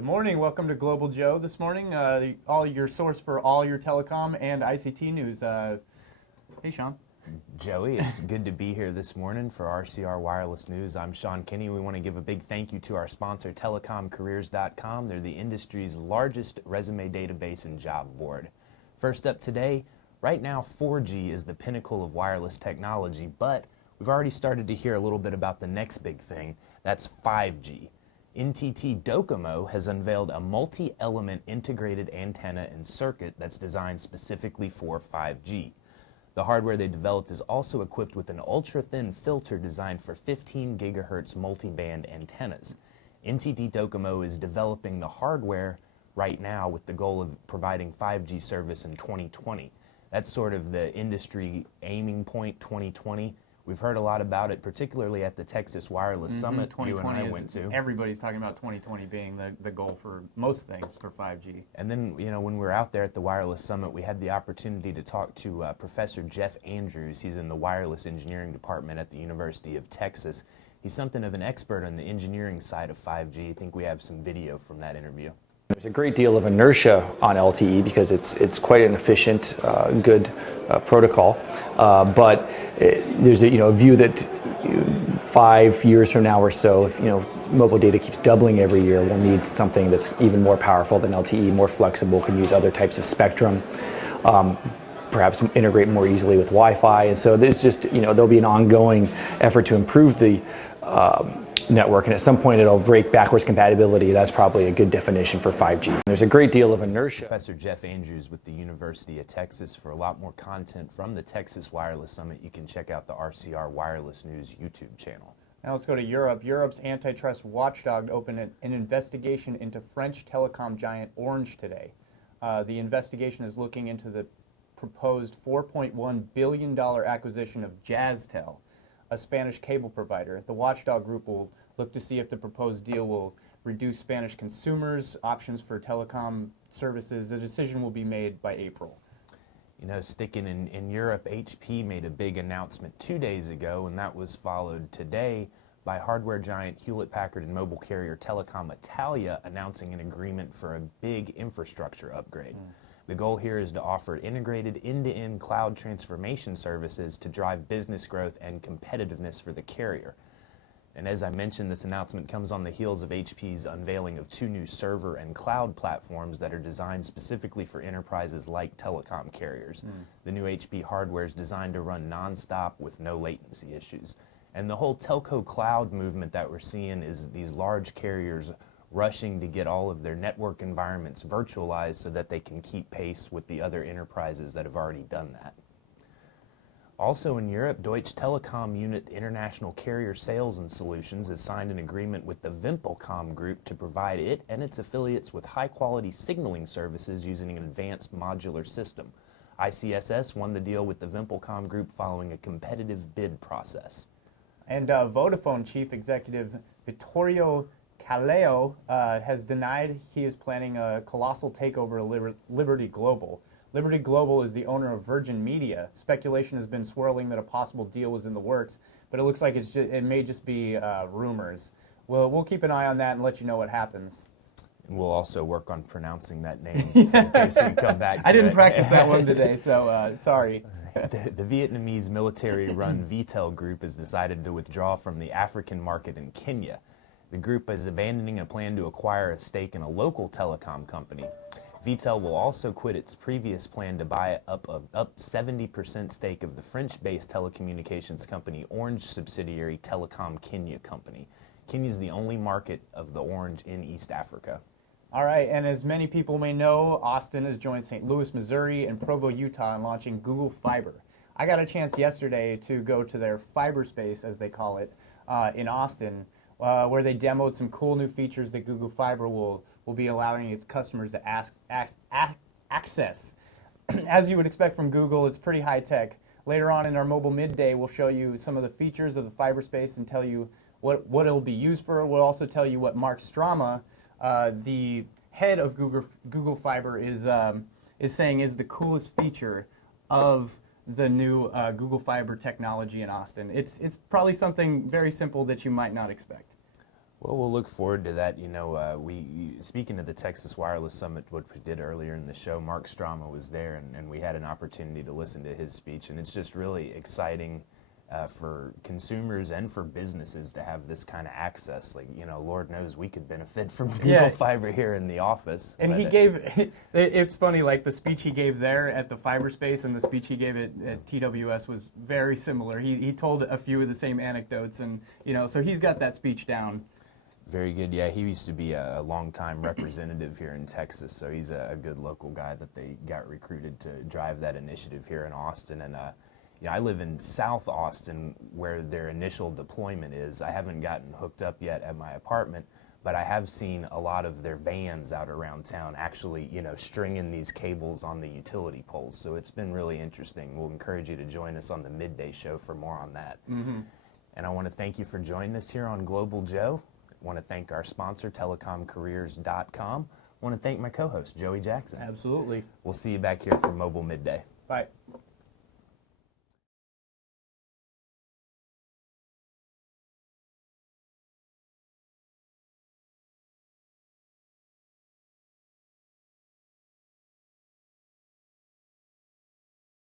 Good morning. Welcome to Global Joe this morning. All your source for all your telecom and ICT news. Hey, Sean. Joey, it's good to be here this morning for RCR Wireless News. I'm Sean Kinney. We want to give a big thank you to our sponsor, telecomcareers.com. They're the industry's largest resume database and job board. First up today, right now 4G is the pinnacle of wireless technology, but we've already started to hear a little bit about the next big thing. That's 5G. NTT DoCoMo has unveiled a multi-element integrated antenna and circuit that's designed specifically for 5G. The hardware they developed is also equipped with an ultra-thin filter designed for 15 gigahertz multi-band antennas. NTT DoCoMo is developing the hardware right now with the goal of providing 5G service in 2020. That's sort of the industry aiming point, 2020. We've heard a lot about it, particularly at the Texas Wireless Summit you and I went to. Everybody's talking about 2020 being the goal for most things for 5G. And then, when we were out there at the Wireless Summit, we had the opportunity to talk to Professor Jeff Andrews. He's in the Wireless Engineering Department at the University of Texas. He's something of an expert on the engineering side of 5G. I think we have some video from that interview. There's a great deal of inertia on LTE because it's quite an efficient, good protocol. But there's a view that 5 years from now or so, if mobile data keeps doubling every year, we'll need something that's even more powerful than LTE, more flexible, can use other types of spectrum, perhaps integrate more easily with Wi-Fi. And so there's just there'll be an ongoing effort to improve the network, and at some point it'll break backwards compatibility. That's probably a good definition for 5G. There's a great deal of inertia. Professor Jeff Andrews with the University of Texas. For a lot more content from the Texas Wireless Summit, you can check out the RCR Wireless News YouTube channel. Now let's go to Europe. Europe's antitrust watchdog opened an investigation into French telecom giant Orange today. The investigation is looking into the proposed $4.1 billion acquisition of Jazztel, a Spanish cable provider. The watchdog group will look to see if the proposed deal will reduce Spanish consumers' options for telecom services. The decision will be made by April. Sticking in Europe, HP made a big announcement 2 days ago, and that was followed today by hardware giant Hewlett-Packard and mobile carrier Telecom Italia announcing an agreement for a big infrastructure upgrade. The goal here is to offer integrated end-to-end cloud transformation services to drive business growth and competitiveness for the carrier. And as I mentioned, this announcement comes on the heels of HP's unveiling of 2 new server and cloud platforms that are designed specifically for enterprises like telecom carriers. The new HP hardware is designed to run nonstop with no latency issues. And the whole telco cloud movement that we're seeing is these large carriers rushing to get all of their network environments virtualized so that they can keep pace with the other enterprises that have already done that. Also in Europe, Deutsche Telekom Unit International Carrier Sales and Solutions has signed an agreement with the VimpelCom Group to provide it and its affiliates with high-quality signaling services using an advanced modular system. ICSS won the deal with the VimpelCom Group following a competitive bid process. And Vodafone Chief Executive Vittorio Colao has denied he is planning a colossal takeover of Liberty Global. Liberty Global is the owner of Virgin Media. Speculation has been swirling that a possible deal was in the works, but it looks like it may just be rumors. We'll keep an eye on that and let you know what happens. And we'll also work on pronouncing that name in case we come back to I didn't it. practice that one today, so sorry. The Vietnamese military-run Viettel Group has decided to withdraw from the African market in Kenya. The group is abandoning a plan to acquire a stake in a local telecom company. Vittel will also quit its previous plan to buy up 70% stake of the French-based telecommunications company Orange subsidiary Telecom Kenya Company. Kenya is the only market of the Orange in East Africa. All right, and as many people may know, Austin has joined St. Louis, Missouri, and Provo, Utah in launching Google Fiber. I got a chance yesterday to go to their fiber space, as they call it, in Austin, where they demoed some cool new features that Google Fiber will be allowing its customers to access. As you would expect from Google, it's pretty high tech. Later on in our mobile midday, we'll show you some of the features of the fiber space and tell you what it'll be used for. We'll also tell you what Mark Strama, the head of Google Fiber, is saying is the coolest feature of the new Google Fiber technology in Austin. It's probably something very simple that you might not expect. Well, we'll look forward to that. Speaking of the Texas Wireless Summit, what we did earlier in the show, Mark Strama was there, and we had an opportunity to listen to his speech, and it's just really exciting for consumers and for businesses to have this kind of access. Like, Lord knows we could benefit from Google Fiber here in the office. And he gave, it's funny, like the speech he gave there at the fiber space and the speech he gave at TWS was very similar. He told a few of the same anecdotes, and, so he's got that speech down. Very good. Yeah, he used to be a longtime representative here in Texas, so he's a good local guy that they got recruited to drive that initiative here in Austin. And I live in South Austin, where their initial deployment is. I haven't gotten hooked up yet at my apartment, but I have seen a lot of their vans out around town actually, stringing these cables on the utility poles. So it's been really interesting. We'll encourage you to join us on the midday show for more on that. Mm-hmm. And I want to thank you for joining us here on Global Joe. I want to thank our sponsor, telecomcareers.com. I want to thank my co-host, Joey Jackson. Absolutely. We'll see you back here for Mobile Midday. Bye.